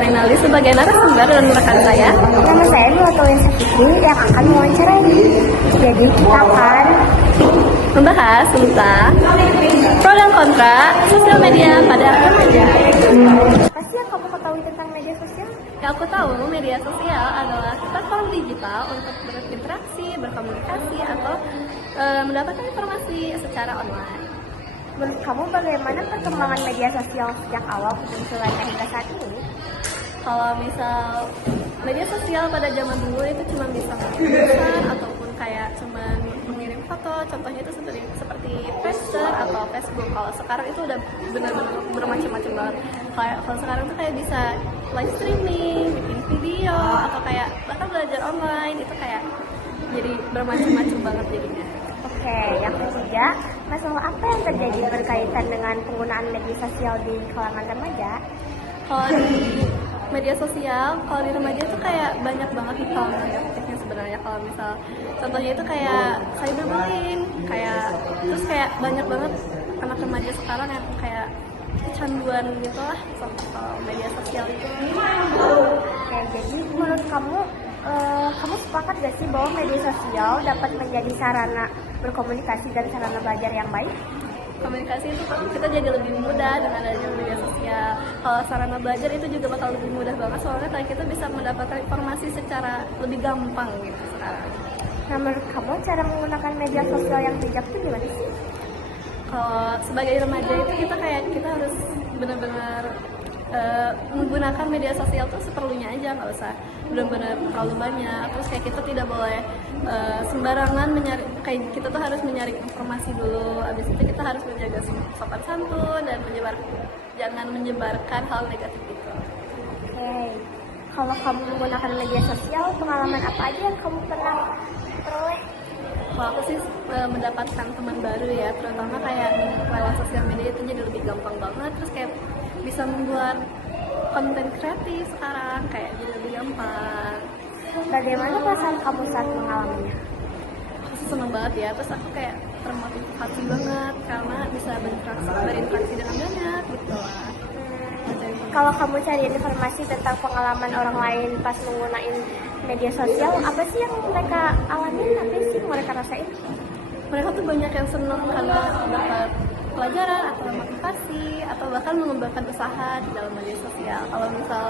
Rinaldi sebagai narasumber dan rekan saya. Nama saya Nurul Fikri yang akan mewawancarai. Jadi kita akan Membahas tentang pro dan kontra sosial media pada remaja. apa sih yang kamu ketahui tentang media sosial? Yang aku tahu, media sosial adalah platform digital untuk berinteraksi, berkomunikasi, atau mendapatkan informasi secara online. Menurut kamu bagaimana perkembangan media sosial sejak awal kemunculannya hingga saat ini? Kalau misal media sosial pada zaman dulu itu cuma bisa pesan ataupun kayak cuma mengirim foto, contohnya itu seperti Friendster atau Facebook. Kalau sekarang itu udah benar-benar bermacam-macam banget. Kayak kalau sekarang tuh kayak bisa live streaming, bikin video, atau kayak bahkan belajar online, itu kayak jadi bermacam-macam banget jadinya. Oke, yang ketiga, masalah apa yang terjadi berkaitan dengan penggunaan media sosial di kalangan remaja? Kalau di media sosial, kalau di remaja itu kayak banyak banget nih hal negatifnya sebenarnya. Kalau misal contohnya itu kayak cyberbullying, kayak terus kayak banyak banget anak remaja sekarang yang kayak kecanduan gitu lah soal media sosial itu. Oke, jadi menurut kamu, kamu sepakat gak sih bahwa media sosial dapat menjadi sarana berkomunikasi dan sarana belajar yang baik? Komunikasi itu kita jadi lebih mudah dengan adanya media sosial. Kalau sarana belajar itu juga bakal lebih mudah banget, soalnya kayak kita bisa mendapatkan informasi secara lebih gampang gitu sekarang. Nah, menurut kamu cara menggunakan media sosial yang bijak itu gimana sih? Kalau sebagai remaja itu kita harus benar-benar menggunakan media sosial tuh seperlunya aja, nggak usah benar-benar terlalu banyak. Terus kayak kita tidak boleh sembarangan kayak kita tuh harus menyaring informasi dulu. Abis itu kita harus menjaga sopan santun dan jangan menyebarkan hal negatif itu. Oke, kalau kamu menggunakan media sosial, pengalaman apa aja yang kamu pernah peroleh? Kalau aku sih mendapatkan teman baru ya, terutama kayak lewat sosial media itu jadi lebih gampang banget. Terus kayak bisa membuat konten kreatif sekarang kayak jadi lebih gampang. Bagaimana perasaan kamu saat mengalaminya? Aku sih seneng banget ya, terus aku kayak termotivasi banget karena bisa berinteraksi dengan banyak gitu lah. Kalau kamu cari informasi tentang pengalaman orang lain pas menggunakan media sosial, apa sih yang mereka alami? Apa sih yang mereka rasain? Mereka tuh banyak yang seneng karena dapat pelajaran atau motivasi atau bahkan mengembangkan usaha di dalam media sosial. Kalau misal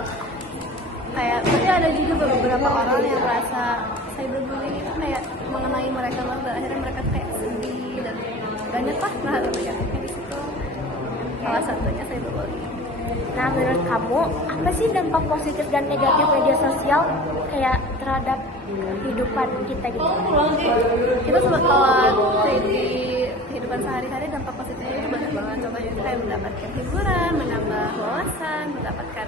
kayak tapi ada juga beberapa orang yang merasa cyberbullying itu kayak mengenai mereka banget, akhirnya mereka kayak sedih dan banyak lah hal negatifnya di situ. Salah satunya cyberbullying. Nah, menurut kamu, apa sih dampak positif dan negatif media sosial kayak terhadap kehidupan kita gitu? Kita kalau di kehidupan sehari-hari dampak positifnya itu banyak banget. Contohnya itu kayak mendapatkan hiburan, menambah wawasan, mendapatkan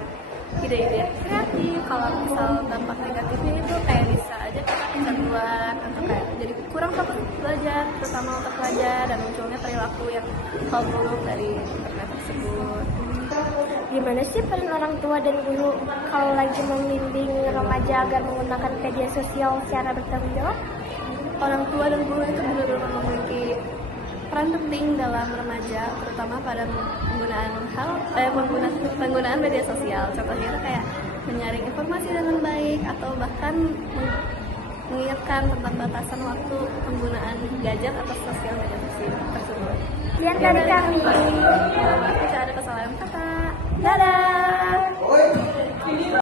ide-ide kreatif. Kalau misal dampak negatifnya itu kayak bisa aja kita kecanduan atau kayak jadi kurang fokus belajar, terutama untuk pelajar, dan munculnya perilaku yang hal buruk dari internet tersebut. Gimana sih peran orang tua dan guru kalau lagi membimbing remaja agar menggunakan media sosial secara bertanggung jawab? Orang tua dan guru itu benar-benar memiliki peran penting dalam remaja, terutama pada penggunaan media sosial. Contohnya itu kayak menyaring informasi dengan baik atau bahkan mengingatkan tentang batasan waktu penggunaan gadget atau sosial media tersebut. Lihat dari kami.